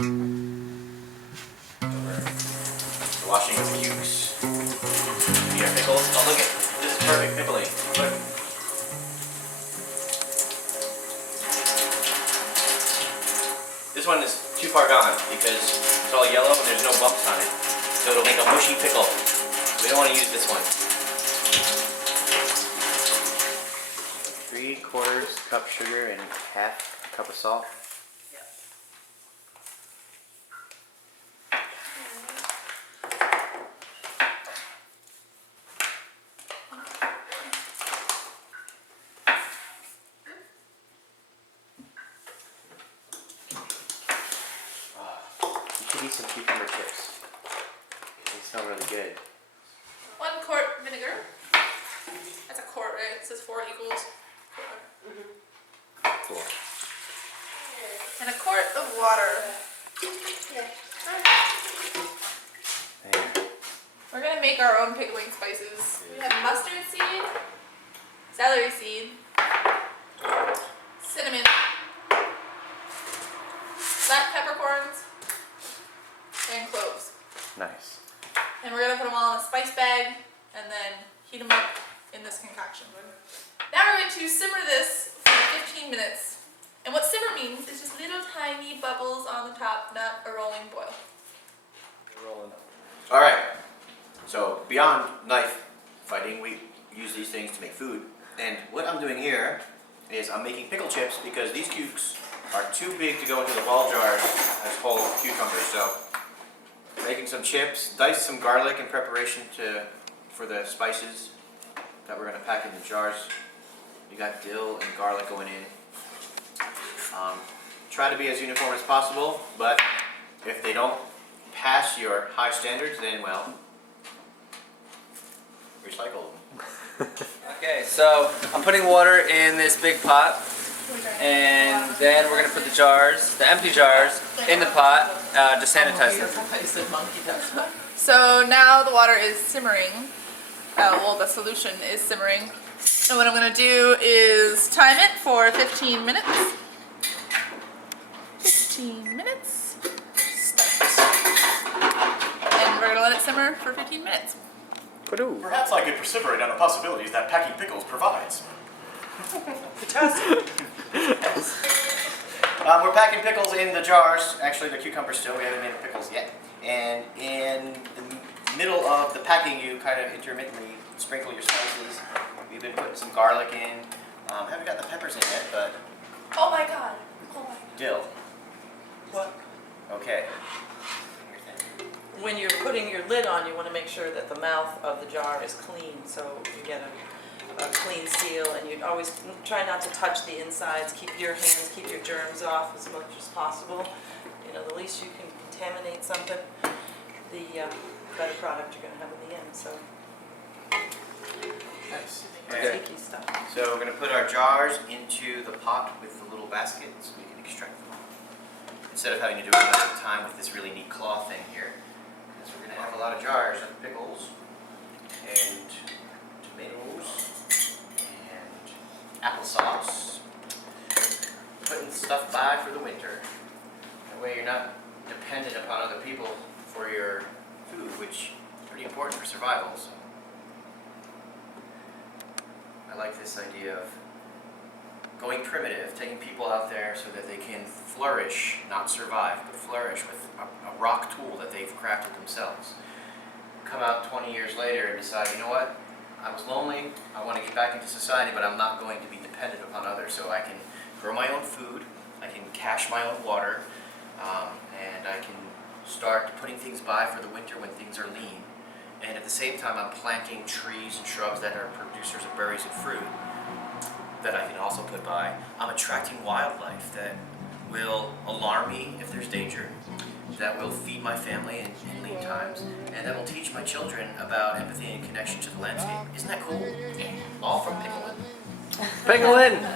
The washing of Cukes. Here, pickles. Oh, look at this is perfect pickling. Look. This one is too far gone because it's all yellow and there's no bumps on it. So it'll make a mushy pickle. We don't want to use this one. 3/4 cup sugar and 1/2 cup of salt. Eat some cucumber chips. They smell really good. 1 quart vinegar. That's a quart, right? It says 4 equals. Cool. And a quart of water. There. We're gonna make our own pickling spices. We have mustard seed, celery seed, cinnamon, black peppercorns, and cloves. Nice. And we're gonna put them all in a spice bag and then heat them up in this concoction. Now we're going to simmer this for 15 minutes. And what simmer means is just little tiny bubbles on the top, not a rolling boil. Rolling. All right. So beyond knife fighting, we use these things to make food. And what I'm doing here is I'm making pickle chips because these cukes are too big to go into the ball jars as whole cucumbers. So making some chips, dice some garlic in preparation for the spices that we're going to pack in the jars. You got dill and garlic going in. Try to be as uniform as possible, but if they don't pass your high standards, then well, recycle them. Okay, so I'm putting water in this big pot, and then we're gonna put the jars, the empty jars, in the pot to sanitize them. So now the water is simmering. Well, the solution is simmering. And what I'm going to do is time it for 15 minutes. 15 minutes. Start. And we're going to let it simmer for 15 minutes. Perhaps I could perseverate on the possibilities that packing pickles provides. We're packing pickles in the jars. Actually, the cucumbers still. We haven't made the pickles yet. And in the middle of the packing, you kind of intermittently sprinkle your spices. We've been putting some garlic in. Haven't got the peppers in yet, but Oh my god. Oh my god. dill. What? Okay. When you're putting your lid on, you want to make sure that the mouth of the jar is clean, so you get a clean seal, and you always try not to touch the insides. Keep your hands, keep your germs off as much as possible. You know, the least you can contaminate something, the better product you're going to have in the end. So, Nice. sticky stuff. So we're going to put our jars into the pot with the little basket so we can extract them. Instead of having to do it one at a time with this really neat claw thing here. Because we're going to have a lot of jars of pickles and tomatoes and applesauce. Putting stuff by for the winter. That way you're not dependent upon other people for your food, which is pretty important for survival. So I like this idea of going primitive, taking people out there so that they can flourish, not survive, but flourish with a rock tool that they've crafted themselves. Come out 20 years later and decide, you know what, I was lonely, I want to get back into society, but I'm not going to be dependent upon others, so I can grow my own food, I can cache my own water, and I can start putting things by for the winter when things are lean. And at the same time, I'm planting trees and shrubs that are producers of berries and fruit that I can also put by. I'm attracting wildlife that will alarm me if there's danger, that will feed my family in lean times, and that will teach my children about empathy and connection to the landscape. Isn't that cool? All from Pickle. Pickle in!